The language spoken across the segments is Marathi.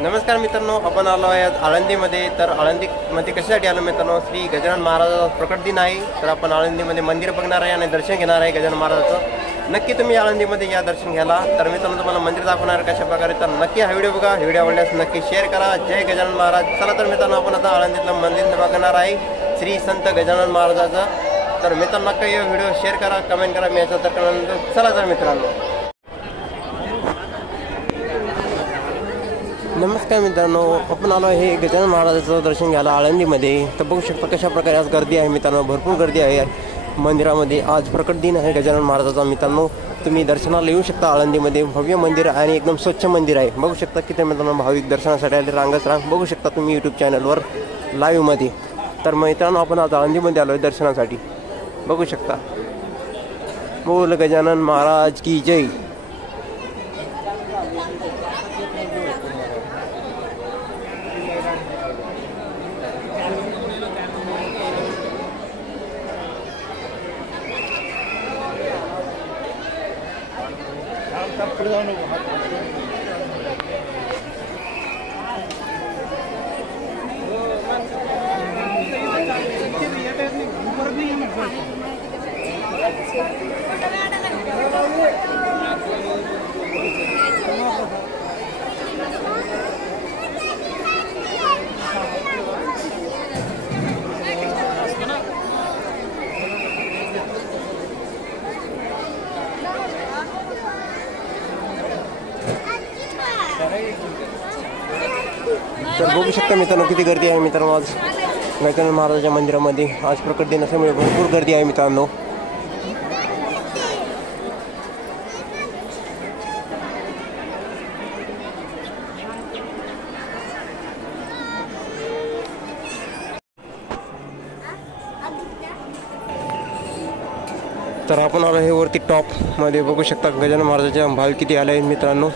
नमस्कार मित्रांनो, आपण आलो आहे आज आळंदीमध्ये. तर आळंदीमध्ये कशासाठी आलो मित्रांनो? श्री गजानन महाराजाचा प्रकट दिन आहे. तर आपण आळंदीमध्ये मंदिर बघणार आहे आणि दर्शन घेणार आहे गजानन महाराजाचं. नक्की तुम्ही आळंदीमध्ये या दर्शन घ्यायला. तर मित्रांनो तुम्हाला मंदिर दाखवणार कशा प्रकारे, तर नक्की हा व्हिडिओ बघा. व्हिडिओ आवडल्यास नक्की शेअर करा. जय गजानन महाराज. चला तर मित्रांनो आपण आता आळंदीतलं मंदिर बघणार आहे श्री संत गजानन महाराजाचं. तर मित्रांनो नक्की हा व्हिडिओ शेअर करा, कमेंट करा. मी याचा तर चला तर मित्रांनो. नमस्कार मित्रांनो, आपण आलो आहे गजानन महाराजाचं दर्शन घ्यायला आळंदीमध्ये. तर बघू शकता कशा प्रकारे आज गर्दी आहे मित्रांनो, भरपूर गर्दी आहे मंदिरामध्ये. आज प्रकट दिन आहे गजानन महाराजाचा मित्रांनो. तुम्ही दर्शनाला येऊ शकता आळंदीमध्ये. भव्य मंदिर आणि एकदम स्वच्छ मंदिर आहे. बघू शकता किती मित्रांनो भाविक दर्शनासाठी आले, रांगच रांग बघू शकता तुम्ही यूट्यूब चॅनलवर लाईव्हमध्ये. तर मित्रांनो आपण आज आळंदीमध्ये आलो आहे दर्शनासाठी. बघू शकता. बोल गजानन महाराज की जय. तर बघू शकता मित्रांनो किती गर्दी आहे मित्रांनो आज गजानन महाराजाच्या मंदिरामध्ये. आज प्रकट दिन असल्यामुळे भरपूर गर्दी आहे मित्रांनो. तर आपण आलो हे वरती टॉप मध्ये. बघू शकता गजानन महाराजाच्या भाविक किती आले आहेत मित्रांनो.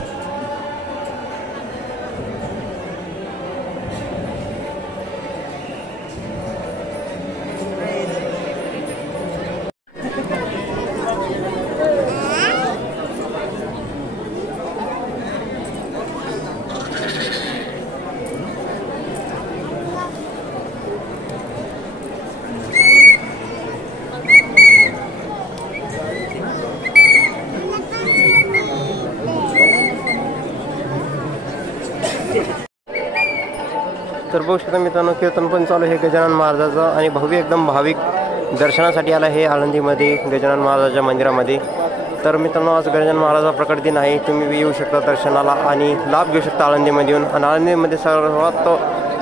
तर बघू शकता मित्रांनो कीर्तन पण चालू आहे गजानन महाराजाचं आणि भव्य एकदम भाविक दर्शनासाठी आला आहे आळंदीमध्ये गजानन महाराजाच्या मंदिरामध्ये. तर मित्रांनो आज गजानन महाराजाचा प्रकट दिन आहे. तुम्ही येऊ शकता दर्शनाला आणि लाभ घेऊ शकता आळंदीमध्ये येऊन. आणि आळंदीमध्ये सर्वात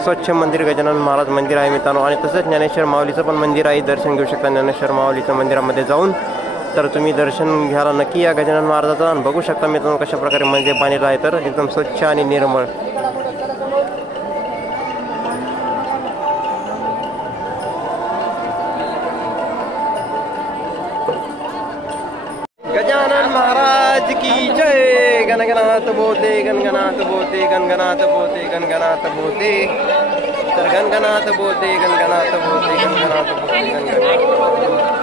स्वच्छ मंदिर गजानन महाराज मंदिर आहे मित्रांनो. आणि तसंच ज्ञानेश्वर माऊलीचं पण मंदिर आहे. दर्शन घेऊ शकता ज्ञानेश्वर माऊलीचं मंदिरामध्ये जाऊन. तर तुम्ही दर्शन घ्यायला नक्की या गजानन महाराजाचं. आणि बघू शकता मित्रांनो कशा प्रकारे मंदिर बांधलेलं आहे, तर एकदम स्वच्छ आणि निर्मळ. गजानन महाराज की जय. गणगणात बोलते गणगणात बोलते गणगणात बोलते गणगणात बोलते. तर गणगणात बोलते गणगणात बोलते गणगणात बोलते गणगणात.